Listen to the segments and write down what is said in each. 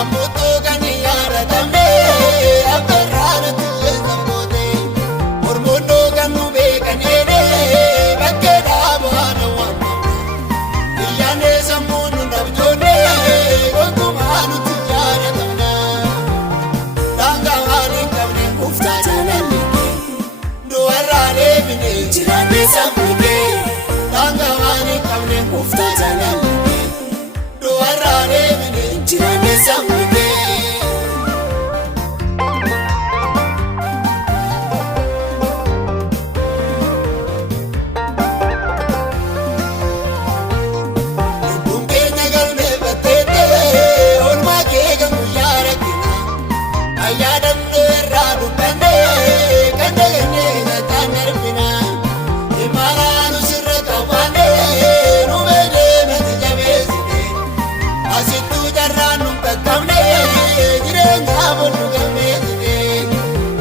Amboto gani yara dame aperrana tille zambote hormono ganu be kanene bakeda bana wana yane zamunu nabjone gokumanu tijara tamna tanga wani kamne kufta janali do arare bine jirane samike tanga wani kamne kufta janali do arare bine jirane samike bunge nagal me batete orma ke gamu yara kina ayadan radu pande kande ne na tanar bina imanu sirra kawane nubede met jabezide asitu jarranu kakamne jirenya bonu gamezide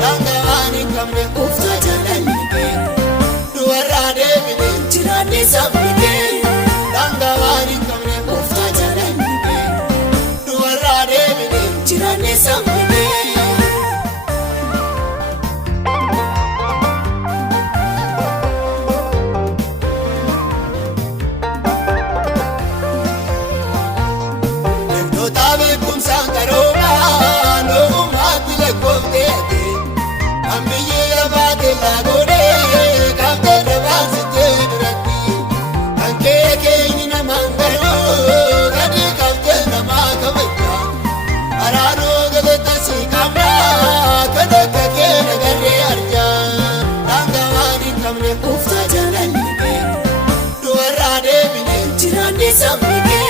dangawani kamne kufta jalalike duwarade bine jirane samike dangawani kamne kufta jalalike duwarade bine jirane samike Notabe kum sankaroma no matile koftete ambiye abate lagore kamte devasite durati anke keini na mangalo gadi kamte na makavya arano gadata sikamna kada kake nagare arja dangawani kamne kufta jalalike duwarade bine jirane samike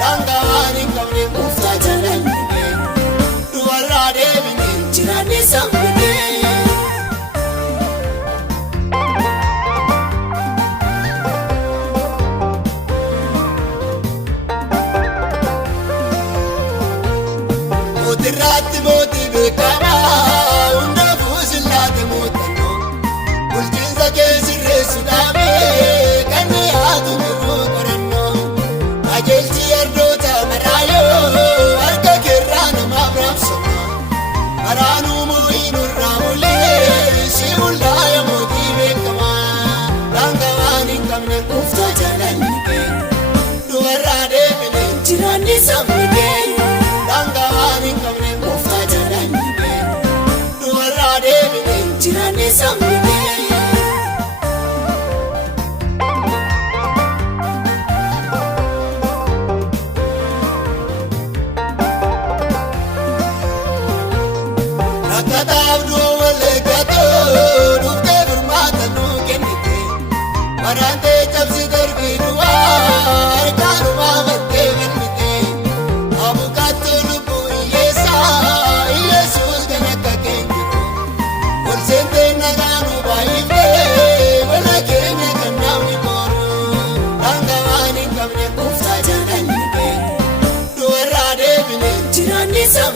dangawani kamne kufta jalalike duwarade bine jirane samike Motirratti moti bekama unda fusillate motano bulchinsa kesirre sudame kanni haatu birru qoranno ajelchi ardota marayo harka kerra nama brabsama araanu mo'inurra mule simullaya moti bekama dangawani kamne kufta jalalike duwarade bine jirane samike dangawani kamne kufta jalalike duwarade bine jirane samike Nakatabdu walegato dufte firmata nu kennite warante cabsi darbi duwa arkanuma batte vennite abukattu lubbu iyesa iyesus ganakka kenjiru olsente naganu baifte wala kenya kannamni boru dangawani kamne kufta jalalike duwarade bine jirane sam